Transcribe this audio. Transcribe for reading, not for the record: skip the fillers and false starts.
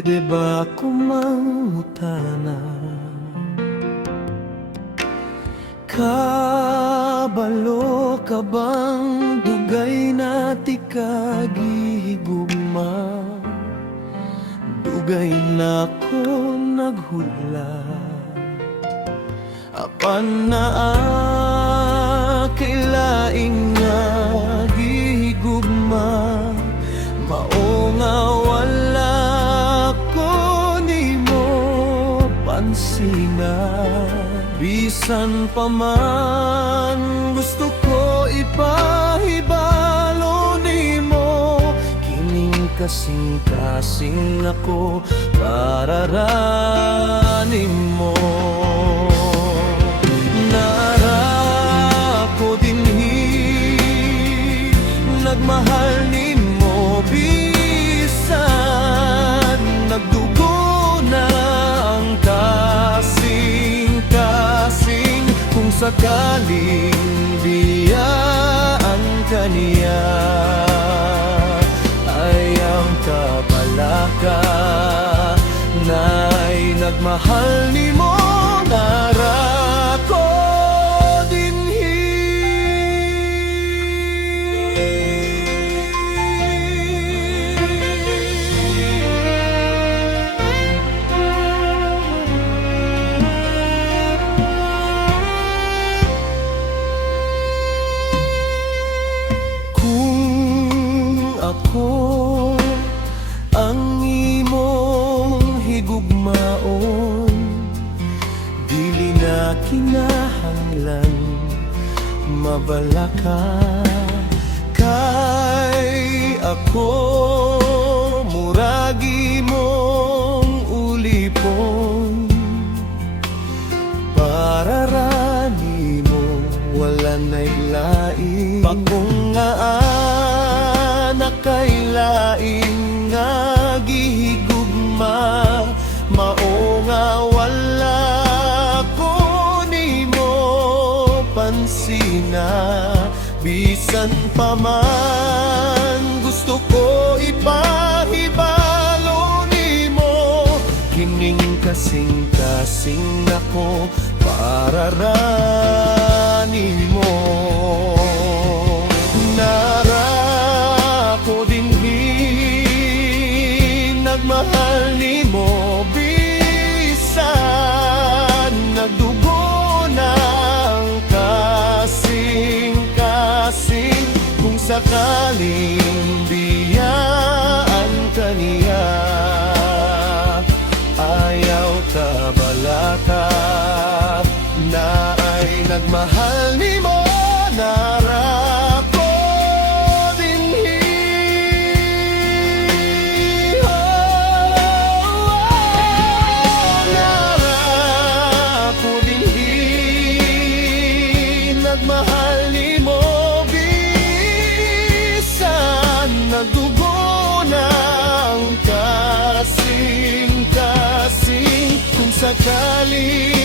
Pwede ba kumangutana? Kabalo ka bang dugay na ti kagihigugma? Dugay na ko naghula, apan na kailaing nga gihigugma. Mao nga wala ko nimo pansinan. Bisan pa man gusto ko ipahibalo nimo, kining kasing-kasing ako para ranin mo. Narako dinhi nagmahal nimo, bisan nagdugo na ang kasing-kasing. Kung sakaling biyaan ka niya, ayaw ka palaka na'y nagmahal nimo. Narako dinhi. Ako ang imong higugmaon, dili na kinahanglan mabalaka. Kay ako muragi mong ulipon, para rani mo wala na'y lain. Pakong nga kailaing nga gihigugma, mao nga wala ko nimo pansina. Bisan pa man gusto ko ipahibalo nimo, kining kasing-kasing ako para rani mo. Nagmahal nimo, bisan nagdugo na ang kasing-kasing. Kung sakaling biyaan ka niya, ayaw ka balaka na ay nagmahal nimo. Narako dinhi. Nagmahal nimo, bisan nagdugo na ang kasing-kasing. Kung sakaling